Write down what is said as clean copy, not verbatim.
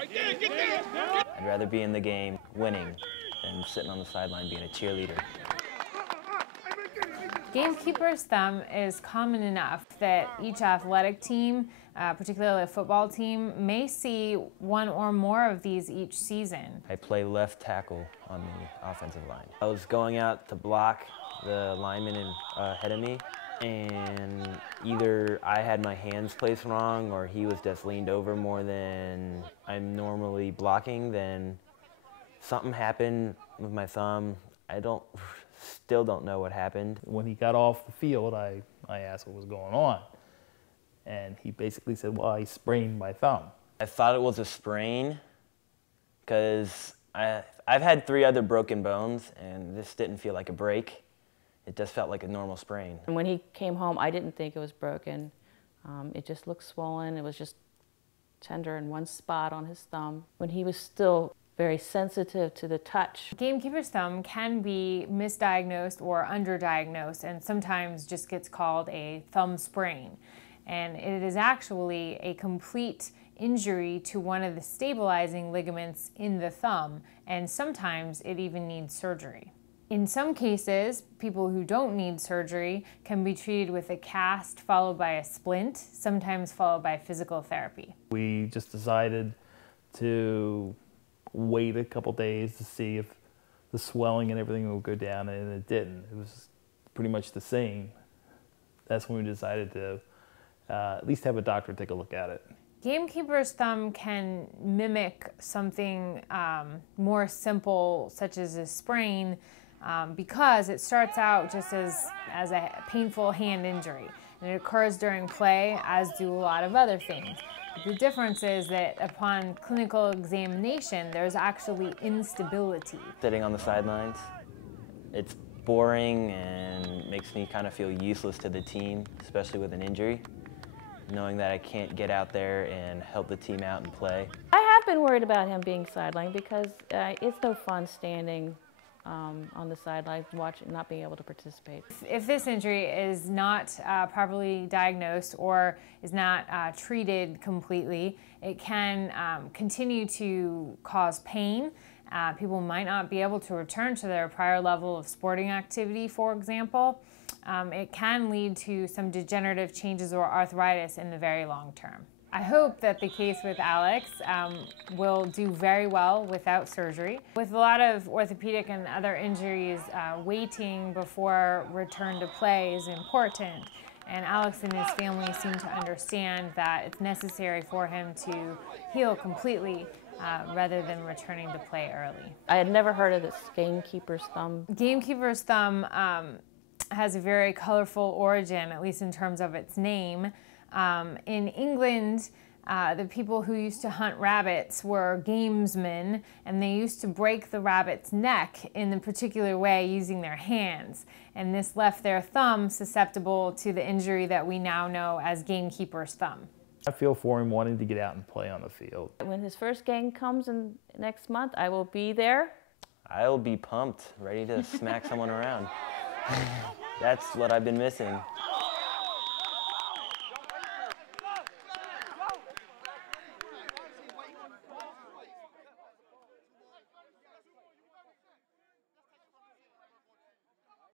I'd rather be in the game winning than sitting on the sideline being a cheerleader. Gamekeeper's thumb is common enough that each athletic team, particularly a football team, may see one or more of these each season. I play left tackle on the offensive line. I was going out to block the lineman ahead of me, and either I had my hands placed wrong or he was just leaned over more than I'm normally blocking. Then something happened with my thumb. Still don't know what happened. When he got off the field, I asked what was going on. And he basically said, well, I sprained my thumb. I thought it was a sprain because I've had 3 other broken bones, and this didn't feel like a break. It just felt like a normal sprain. And when he came home, I didn't think it was broken. It just looked swollen. It was just tender in one spot on his thumb. When he was still very sensitive to the touch. Gamekeeper's thumb can be misdiagnosed or underdiagnosed, and sometimes just gets called a thumb sprain. And it is actually a complete injury to one of the stabilizing ligaments in the thumb, and sometimes it even needs surgery. In some cases, people who don't need surgery can be treated with a cast followed by a splint, sometimes followed by physical therapy. We just decided to wait a couple days to see if the swelling and everything would go down, and it didn't. It was pretty much the same. That's when we decided to at least have a doctor take a look at it. Gamekeeper's thumb can mimic something more simple, such as a sprain, because it starts out just as a painful hand injury, and it occurs during play, as do a lot of other things. The difference is that upon clinical examination, there's actually instability. Sitting on the sidelines, it's boring and makes me kind of feel useless to the team, especially with an injury, knowing that I can't get out there and help the team out and play. I have been worried about him being sidelined because it's no fun standing on the sidelines watching, not being able to participate. If this injury is not properly diagnosed or is not treated completely, it can continue to cause pain. People might not be able to return to their prior level of sporting activity, for example. It can lead to some degenerative changes or arthritis in the very long term. I hope that the case with Alex will do very well without surgery. With a lot of orthopedic and other injuries, waiting before return to play is important. And Alex and his family seem to understand that it's necessary for him to heal completely rather than returning to play early. I had never heard of this gamekeeper's thumb. Gamekeeper's thumb has a very colorful origin, at least in terms of its name. In England, the people who used to hunt rabbits were gamesmen, and they used to break the rabbit's neck in a particular way using their hands. And this left their thumb susceptible to the injury that we now know as gamekeeper's thumb. I feel for him wanting to get out and play on the field. When his first game comes in next month, I will be there. I'll be pumped, ready to smack someone around. That's what I've been missing.